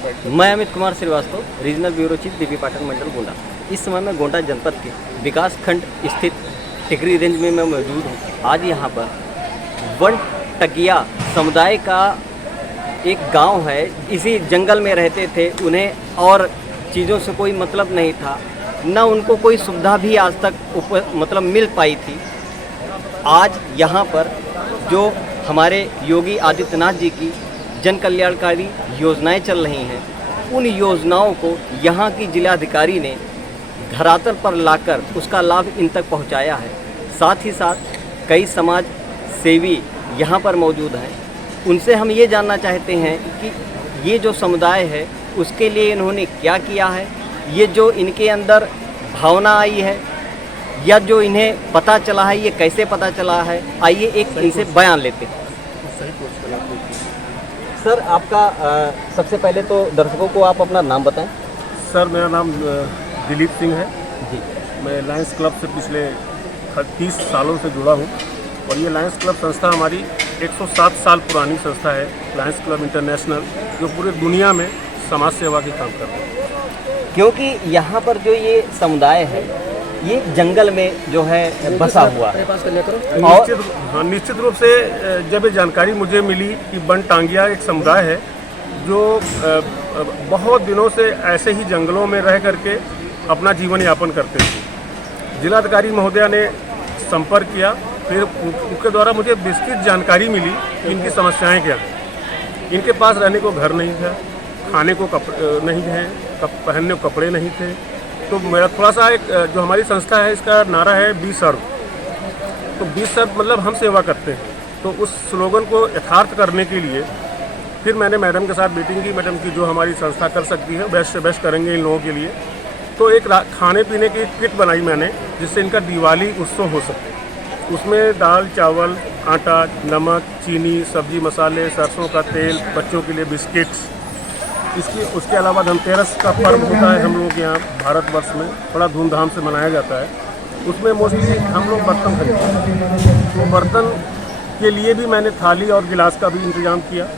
मैं Amit Kumar Srivastava, regional bureau chief BP Pathak मंडल गोंडा। इस समय मैं गोंडा जनपद के विकास खंड स्थित टिकरी रेंज में मैं मौजूद हूँ। आज यहाँ पर वन टकिया समुदाय का एक गांव है। इसी जंगल में रहते थे, उन्हें और चीज़ों से कोई मतलब नहीं था, न उनको कोई सुविधा भी आज तक मिल पाई थी। आज यहाँ पर जो हमारे योगी आदित्यनाथ जी की जन कल्याणकारी योजनाएं चल रही हैं, उन योजनाओं को यहाँ की जिलाधिकारी ने धरातल पर लाकर उसका लाभ इन तक पहुँचाया है। साथ ही साथ कई समाज सेवी यहाँ पर मौजूद हैं। उनसे हम ये जानना चाहते हैं कि ये जो समुदाय है उसके लिए इन्होंने क्या किया है, ये जो इनके अंदर भावना आई है या जो इन्हें पता चला है, ये कैसे पता चला है। आइए एक इनसे बयान लेते हैं। सर, आपका सबसे पहले तो दर्शकों को आप अपना नाम बताएं। सर, मेरा नाम दिलीप सिंह है जी। मैं लायंस क्लब से पिछले 30 सालों से जुड़ा हूँ और ये लायंस क्लब संस्था हमारी 107 साल पुरानी संस्था है, लायंस क्लब इंटरनेशनल, जो पूरी दुनिया में समाज सेवा के काम करते हैं। क्योंकि यहाँ पर जो ये समुदाय है ये जंगल में जो है बसा हुआ है। निश्चित रूप से जब ये जानकारी मुझे मिली कि बन टांगिया एक समुदाय है जो बहुत दिनों से ऐसे ही जंगलों में रह करके अपना जीवन यापन करते थे, जिलाधिकारी महोदया ने संपर्क किया। फिर उनके द्वारा मुझे विस्तृत जानकारी मिली कि इनकी समस्याएं क्या हैं। इनके पास रहने को घर नहीं था, खाने को कपड़े नहीं थे, पहनने को कपड़े नहीं थे। तो मेरा थोड़ा सा एक जो हमारी संस्था है इसका नारा है बी सर्व। तो बी सर्व मतलब हम सेवा करते हैं। तो उस स्लोगन को यथार्थ करने के लिए फिर मैंने मैडम के साथ मीटिंग की। मैडम की जो हमारी संस्था कर सकती है बेस्ट से बेस्ट करेंगे इन लोगों के लिए। तो एक खाने पीने की किट बनाई मैंने, जिससे इनका दिवाली उत्सव हो सके। उसमें दाल, चावल, आटा, नमक, चीनी, सब्जी मसाले, सरसों का तेल, बच्चों के लिए बिस्किट्स। उसके अलावा धनतेरस का पर्व होता है हम लोगों के यहाँ भारतवर्ष में, बड़ा धूमधाम से मनाया जाता है। उसमें मोस्टली हम लोग बर्तन खरीदते हैं। तो बर्तन के लिए भी मैंने थाली और गिलास का भी इंतजाम किया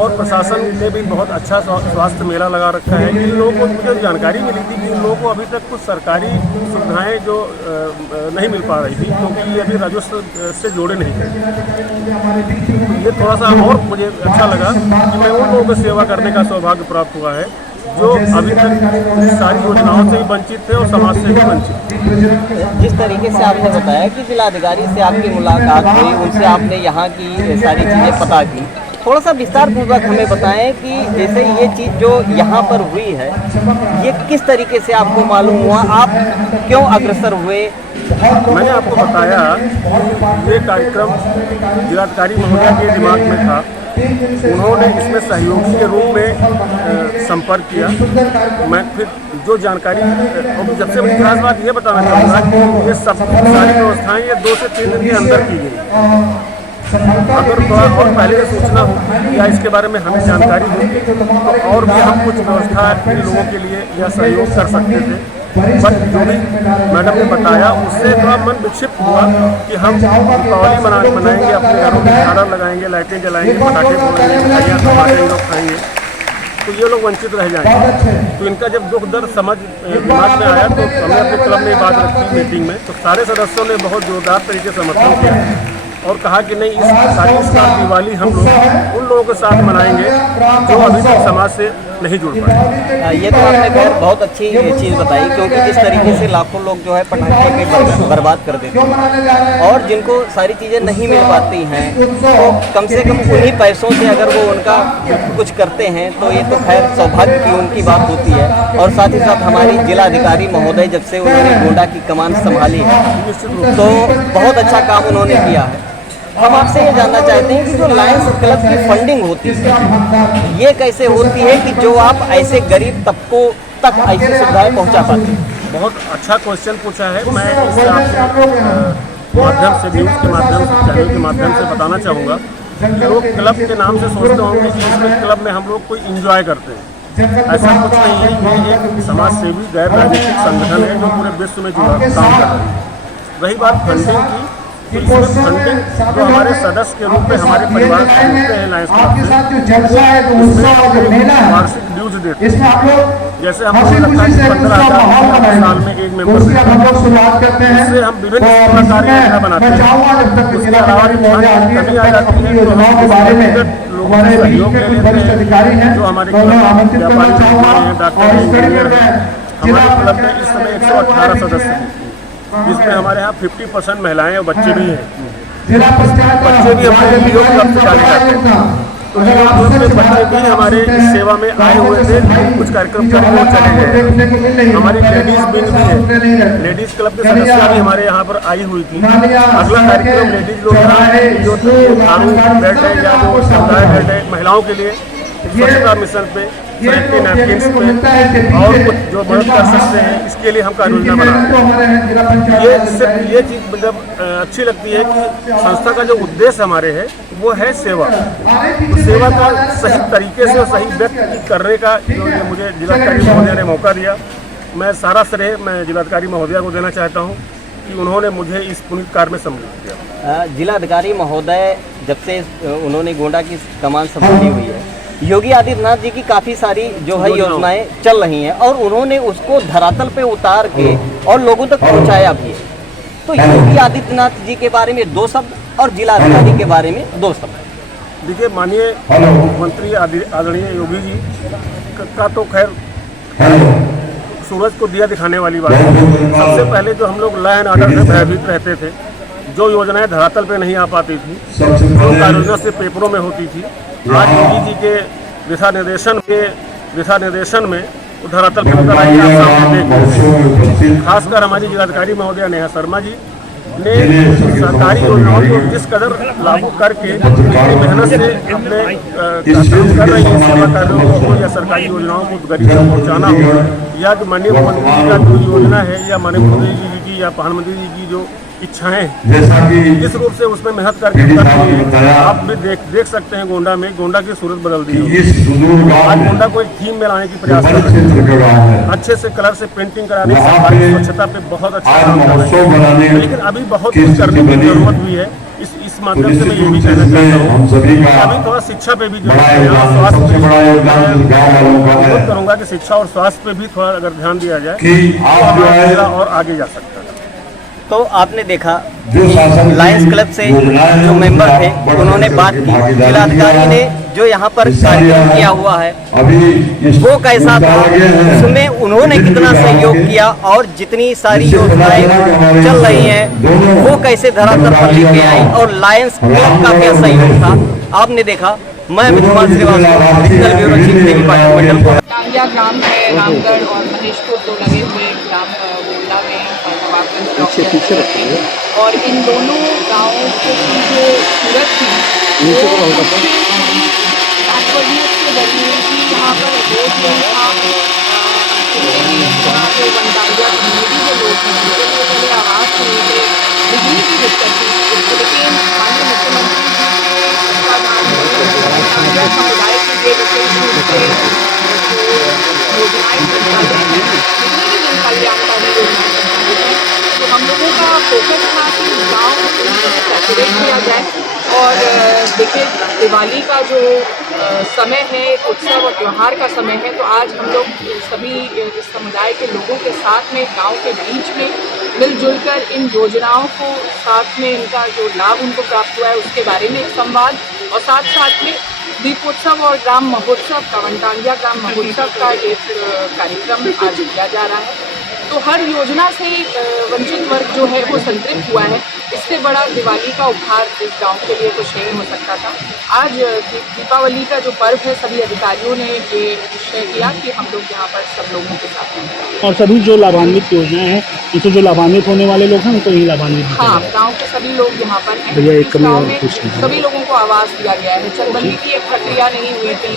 और प्रशासन ने भी बहुत अच्छा स्वास्थ्य मेला लगा रखा है। इन लोगों को मुझे जानकारी मिली थी कि इन लोगों को अभी तक कुछ सरकारी सुविधाएं जो नहीं मिल पा रही थी, क्योंकि ये अभी राजस्व से जोड़े नहीं थे। ये थोड़ा सा और मुझे अच्छा लगा कि मैं उन लोगों को सेवा करने का सौभाग्य प्राप्त हुआ है जो अभी तक सारी योजनाओं से भी वंचित थे और समाज से भी वंचित थे। जिस तरीके से आपने बताया कि जिलाधिकारी से आपकी मुलाकात हुई, उनसे आपने यहाँ की सारी चीज़ें पता की, थोड़ा सा विस्तार पूर्वक हमें बताएं कि जैसे ये चीज़ जो यहाँ पर हुई है ये किस तरीके से आपको मालूम हुआ, आप क्यों अग्रसर हुए? मैंने आपको बताया ये कार्यक्रम जिलाधिकारी महोदया के दिमाग में था। उन्होंने इसमें सहयोगी के रूप में संपर्क किया। मैं फिर जो जानकारी, और सबसे बड़ी खास बात ये बताना चाहूँगा कि ये सब सारी व्यवस्थाएँ ये 2 से 3 दिन के अंदर की गई। अगर थोड़ा और पहले से सूचना हो या इसके बारे में हमें जानकारी होती तो और भी हम कुछ व्यवस्था इन लोगों के लिए या सहयोग कर सकते थे। बट जो भी मैडम ने बताया उससे थोड़ा मन विक्षिप्त हुआ कि हम दीपावली मनाएंगे, अपने घरों में झालर लगाएंगे, लाइटें जलाएंगे, पटाखे फोड़ेंगे, मिठाइयाँ टमाटर लोग खाएंगे, तो ये लोग वंचित रह जाएंगे। तो इनका जब दुख दर्द समझ दिमाग में आया तो हमने अपने क्लब में बात रखी मीटिंग में। तो सारे सदस्यों ने बहुत जोरदार तरीके से समर्थन किया और कहा कि नहीं, इस साल दिवाली हम लोग उन लोगों के साथ मनाएंगे जो अभी तक समाज से नहीं जुड़ पाए। ये तो आपने खैर बहुत अच्छी चीज़ बताई, क्योंकि जिस तरीके से लाखों लोग जो है पटाखे के बर्बाद कर देते हैं और जिनको सारी चीज़ें नहीं मिल पाती हैं, तो कम से कम उन्हीं पैसों से अगर वो उनका कुछ करते हैं तो ये तो खैर सौभाग्य की उनकी बात होती है। और साथ ही साथ हमारी जिलाधिकारी महोदय जब से उन्होंने गोंडा की कमान संभाली है तो बहुत अच्छा काम उन्होंने किया है। हम आपसे ये जानना चाहते हैं कि जो लायंस क्लब की फंडिंग होती है ये कैसे होती है कि जो आप ऐसे गरीब तबकों तक ऐसी सुविधाएं पहुंचा पाते हैं? बहुत अच्छा क्वेश्चन पूछा है। मैं इससे आपको माध्यम से, न्यूज़ के माध्यम से, चैनल के माध्यम से बताना चाहूँगा कि लोग क्लब के नाम से सोचते होंगे कि इसमें क्लब में हम लोग कोई इंजॉय करते हैं। ऐसा कुछ नहीं है। ये एक समाज सेवी गैर राजनीतिक संगठन है जो पूरे विश्व में जुड़ा काम कर रहा है। रही बात फंडिंग की, तो इसमें फंडिंग जो हमारे सदस्य के रूप में हमारे परिवार से होते हैं लायंस क्लब से, वार्षिक ड्यूज देते हैं। जैसे हमने रखा कि 15,000 साल में एक मेंबर इससे हम विभिन्न प्रकार की योजना बनाते हैं। उसके अलावा कमी आ जाती है तो हम लोगों से सहयोग ले लेते हैं, जो हमारे व्यापारी हैं, डॉक्टर इंजीनियर हैं। हमारे क्लब में इस समय 118 सदस्य हैं, जिसमें हमारे यहाँ 50% महिलाएं और बच्चे भी हैं। बच्चे भी हमारे लीओ क्लब से डाले जाते हैं, तो लीओ क्लब के बच्चे भी हमारे इस सेवा में आए हुए थे, कुछ कार्यक्रम करके वो चले गए। हमारी लेडीज़ विंग भी है, लेडीज़ क्लब के सदस्य भी हमारे यहाँ पर आई हुई थी। अगला कार्यक्रम लेडीज़ लोग जो कानून बेड है या जो समुदाय बेड है महिलाओं के लिए स्वच्छता मिशन पे, सैनिटरी नैपकिन्स पे और कुछ जो मदद कर सकते हैं, इसके लिए हम कार्य योजना बना रहे हैं। ये चीज़ मतलब अच्छी लगती है कि संस्था का जो उद्देश्य हमारे है वो है सेवा। तो सेवा का सही तरीके से और सही व्यक्त करने का जो ये मुझे जिलाधिकारी महोदया ने मौका दिया, मैं सारा श्रेय मैं जिलाधिकारी महोदया को देना चाहता हूँ कि उन्होंने मुझे इस पुनीत कार्य में सम्मिलित किया। जिलाधिकारी महोदय जब से उन्होंने गोंडा की कमान संभाली हुई है, योगी आदित्यनाथ जी की काफ़ी सारी जो है योजनाएं चल रही हैं और उन्होंने उसको धरातल पे उतार के और लोगों तक पहुंचाया भी है। तो योगी आदित्यनाथ जी के बारे में 2 शब्द और जिलाधिकारी के बारे में 2 शब्द। देखिए, माननीय मुख्यमंत्री आदरणीय योगी जी का तो खैर सूरज को दिया दिखाने वाली बात है। सबसे पहले जो हम लोग लॉ एंड ऑर्डर से भयभीत रहते थे, जो योजनाएं धरातल पे नहीं आ पाती थी, जो कार्य से पेपरों में होती थी, आज योगी जी के दिशा निर्देशन में धरातल पर उतर आई। आप सामने देख, खासकर हमारी जिलाधिकारी महोदया नेहा शर्मा जी ने सरकारी योजनाओं को जिस कदर लागू करके इतनी मेहनत से अपने काम कर रही है, सेवा कार्यों को या सरकारी योजनाओं को गरीब तक पहुँचाना हो, या जो माननीय मुख्यमंत्री जी का जो योजना है या माननीय मुख्यमंत्री जी की या प्रधानमंत्री जी की जो इच्छाएं जिस रूप से उसमें मेहनत करके कर रही है, आप भी देख सकते हैं गोंडा की सूरत बदल दी है। आज गोंडा को एक थीम में लाने की प्रयास कर रहे हैं, अच्छे से कलर से पेंटिंग कराने, सरकारी स्वच्छता पे बहुत अच्छा काम कर रहे हैं, लेकिन अभी बहुत कुछ करने की जरूरत भी है। इस माध्यम से मैं ये भी कहना चाहता हूँ, अभी थोड़ा शिक्षा पे भी जरूरत है और स्वास्थ्य पे करूँगा कि शिक्षा और स्वास्थ्य पे भी थोड़ा अगर ध्यान दिया जाए तो और आगे जा सकता है। तो आपने देखा लायंस क्लब से जो मेंबर थे उन्होंने बात की, जिलाधिकारी ने जो यहाँ पर कार्यक्रम किया हुआ है वो कैसा था, उसमें उन्होंने कितना सहयोग किया और जितनी सारी योजनाएं चल रही हैं वो कैसे धरातल पर लेके आई और लायंस क्लब का क्या सहयोग था, आपने देखा। मैं Amit Kumar Srivastava, regional bureau chief Devi Patan मंडल। टांगिया ग्राम है, रामगढ़ और महेशपुर दो लगे हुए ग्राम गोंडा में और इन दोनों गाँवों की जो सूरत थी वो बैकवर्डनेस के जरिए ही यहाँ पर रोड नहीं था। यहाँ पे वनटांगिया कम्युनिटी के लोग हैं उनके लिए पहले आवास नहीं थे, बिजली की दिक्कत थी, लेकिन माननीय मुख्यमंत्री टांगिया समुदाय के लिए विशेष रूप से योजनाएं संचालित हैं, जितनी भी जन कल्याणकारी योजनाएं संचालित हैं, तो हम लोगों का फोकस था कि गाँव को सैचुरेट किया जाए। और देखिए, दिवाली का जो समय है, उत्सव और त्यौहार का समय है, तो आज हम लोग सभी इस समुदाय के लोगों के साथ में गांव के बीच में मिलजुल कर इन योजनाओं को साथ में इनका जो लाभ उनको प्राप्त हुआ है उसके बारे में एक संवाद और साथ साथ में दीपोत्सव और ग्राम महोत्सव का, वनटांगिया ग्राम महोत्सव का एक कार्यक्रम आज किया जा रहा है। तो हर योजना से वंचित वर्ग जो है वो संतृप्त हुआ है। इससे बड़ा दिवाली का उपहार इस गांव के लिए कुछ नहीं हो सकता था। आज दीपावली का जो पर्व है, सभी अधिकारियों ने ये निश्चय किया कि हम लोग यहाँ पर सब लोगों के साथ हैं और सभी जो लाभान्वित योजनाएं हैं, इससे जो लाभान्वित होने वाले लोग हैं उनको यही लाभान्वित। हाँ, गाँव के सभी लोग यहाँ पर हैं। इस गाँव में सभी लोगों को आवास दिया गया है। चकबंदी की एक प्रक्रिया नहीं हुई थी,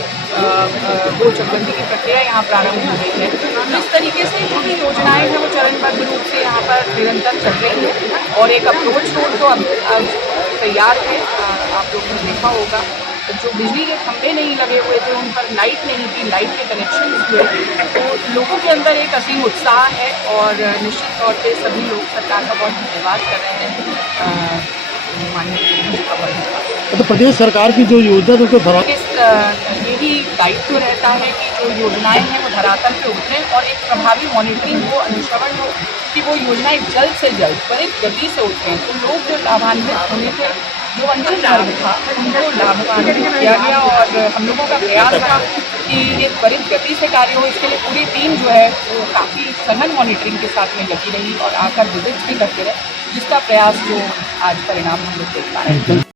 वो चकबंदी की प्रक्रिया यहाँ प्रारंभ हो गई है। इस तरीके से जो भी योजनाएं हैं वो चरणबद्ध रूप से यहाँ पर निरंतर चल रही है और एक अप्रोच रोड तो अब तैयार है। आप लोगों ने देखा होगा जो बिजली के खंभे नहीं लगे हुए थे उन पर लाइट नहीं थी, लाइट के कनेक्शन हुए, तो लोगों के अंदर एक असीम उत्साह है और निश्चित तौर पे सभी लोग सरकार का बहुत धन्यवाद कर रहे हैं। माननीय मुख्यमंत्री का वर्णन था। तो प्रदेश सरकार की जो योजना तो उसको धरा यही दायित्व रहता है कि जो योजनाएं हैं वो धरातल पे उतरें और एक प्रभावी मॉनिटरिंग हो, अनुश्रवण हो कि वो योजनाएं जल्द से जल्द त्वरित गति से उतरें। तो लोग जो लाभान्वित होने थे, जो वंचित वर्ग था, उनको लाभान्वित किया गया और हम लोगों का प्रयास था कि ये त्वरित गति से कार्य हो। इसके लिए पूरी टीम जो है वो काफ़ी सघन मॉनिटरिंग के साथ में लगी रही और आकर विजिट्स भी करते रहे, जिसका प्रयास जो आज परिणाम हम लोग देख पा रहे हैं।